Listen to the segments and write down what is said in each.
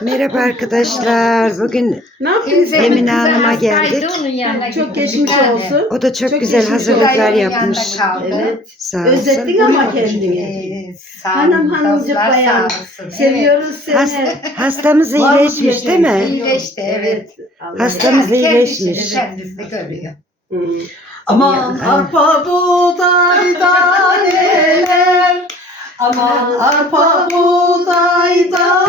Merhaba arkadaşlar. Bugün Ne yaptınız? Emine Hanım'a geldik. Çok geçmiş olsun. o da çok, Çok güzel hazırlıklar yapmış. Evet. Sağ olsun. Özlettin ama kendini. Sağ Hanım olun, hanımcık bayan. Seviyoruz seni. Hast- hastamız iyileşmiş değil mi? diyeceğim? İyileşti, evet. Hastamız iyileşmiş. Kendisi görüyor. Hmm. Aman arpa buğday taneler Aman arpa buğday taneler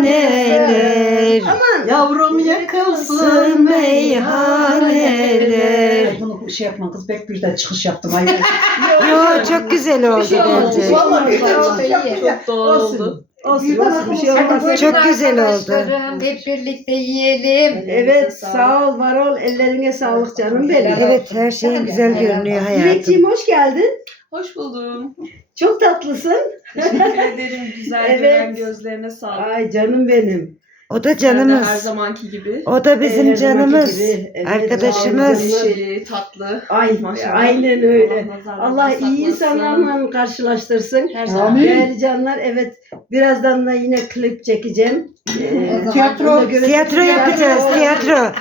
Meyhaneler. Aman. Yavrum yıkılsın Sın meyhaneler. Ay, Bunu şey yapma kız bek birden çıkış yaptım ay. Yo çok güzel oldu şey olmaz. bence. Vallahi birden çıkış yaptım ya. Çok doğru oldu. Olsun olsun bir şey olmaz. Çok güzel oldu. arkadaşlarım, Hep birlikte yiyelim. Evet sağ ol var ol ellerine sağlık canım benim. Evet her şey güzel görünüyor hayatım. Dilekciğim hoş geldin. Hoş buldum. Çok tatlısın. Teşekkür ederim. Güzel Evet. gören gözlerine sağlık. Ay canım benim. O da de her canımız. zamanki gibi. O da bizim Her zamanki canımız. gibi. Evet, Arkadaşımız. canım. Neşeli, tatlı. Ay Maşallah. aynen öyle. Allah nazardan Allah iyi saklasın. insanlarla karşılaştırsın. Her zaman. Değerli canlar evet birazdan da yine klip çekeceğim. Ee, Tiyatro. da göreceksiniz. Tiyatro yapacağız. Tiyatro.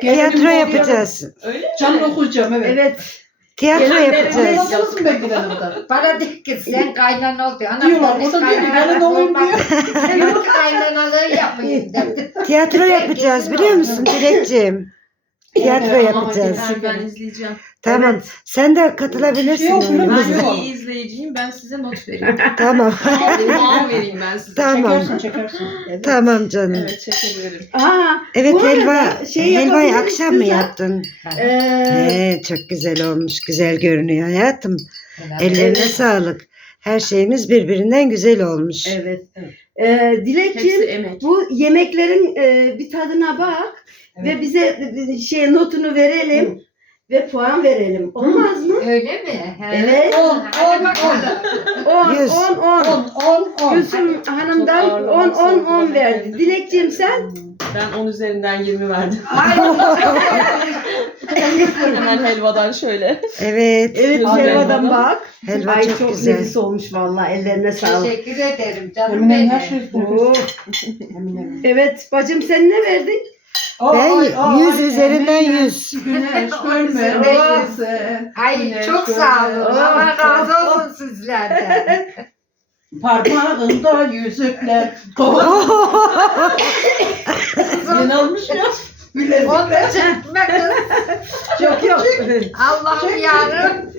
Tiyatro yapacağız. Öyle mi? Canlı okuyacağım evet. Evet. Tiyatro yapacağız. Nasıl mı bekledim burada? Bana dik ki sen kaynan ol diyor. Anam Diyorlar, ben o da diyor ki, kaynana gelin olayım olmak- Yok kaynanalığı yapayım dedi. Tiyatro yapacağız biliyor musun Dilekciğim? Tiyatro Tamam, yapacağız. hadi Ben, ben izleyeceğim. Tamam. Sen de katılabilirsin. Şey yok, ben yok. iyi izleyiciyim. Ben size not vereyim. Tamam. Puan vereyim ben size. Tamam. Çekersin çekersin. evet. tamam canım. Evet çekebilirim. Aa, Evet helva şey helvayı akşam mı kızlar. yaptın? ee, Ee, çok güzel olmuş. Güzel görünüyor hayatım. Ellerine sağlık. Her şeyiniz birbirinden güzel olmuş. evet. Evet. Ee, Hepsi Dilekçim emek. bu yemeklerin e, bir tadına bak ve bize e, şey notunu verelim ve puan verelim. Olmaz mı? Öyle mi? He. Evet. On, Hadi bakalım. 10 Yüz. 10 10. 10 10 10. Gülsüm Hanım'dan Çok 10 ağırlamak 10 zorunda 10 verdi. Dilekçim sen? Ben 10 üzerinden 20 verdim. Hemen helvadan şöyle. Evet. Evet Güzel. helvadan bak. Helva Ay çok, çok, güzel. nefis olmuş vallahi. Ellerine sağlık. Teşekkür ederim canım Emine benim. her şey Oo. Emine. Evet bacım sen ne verdin? Ben 100 üzerinden 100. Güneş görme, neyse. Ay çok sağ olun. Allah razı olsun sizlerden. Parmağında yüzükler. Yeni almış ya. Bilezikler. Onu çekme kız. Çok yok. Allah'ım yarım.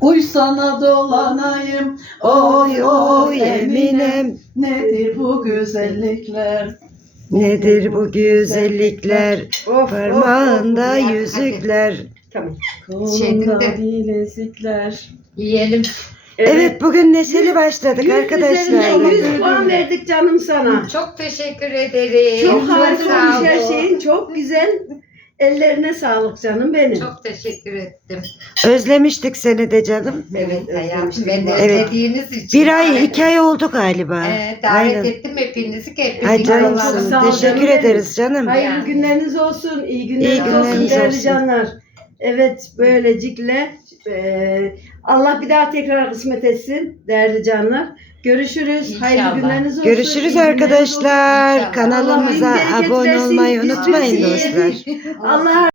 Uy sana dolanayım. Oy oy Eminem. Nedir bu güzellikler? Nedir bu güzellikler? Of, Parmağında of, of. yüzükler. Tamam. Kolunda bilezikler. Yiyelim. Evet bugün neşeli başladık 100 arkadaşlar. üzerinden 100 puan verdik canım sana. Çok teşekkür ederim. Çok harika olmuş her şeyin. Çok güzel. Ellerine sağlık canım benim. Çok teşekkür ettim. Özlemiştik seni de canım. Evet hayatım. Ben de Evet. özlediğiniz için. Bir ay, iki ay oldu galiba. Ee, davet Aynen. ettim hepinizi ki hepiniz Ay Sağ ol, canımsın. sağ ol Teşekkür canım benim. ederiz canım. Hayırlı Yani. günleriniz olsun. iyi günleriniz, İyi günleriniz olsun değerli olsun. canlar. Evet böylecikle e, Allah bir daha tekrar kısmet etsin değerli canlar. Görüşürüz. İnşallah. Hayırlı günleriniz olsun. Görüşürüz iyi günleriniz olsun. arkadaşlar. İnşallah. Kanalımıza Allah bin bereket abone versin, olmayı unutmayın dostlar. Allah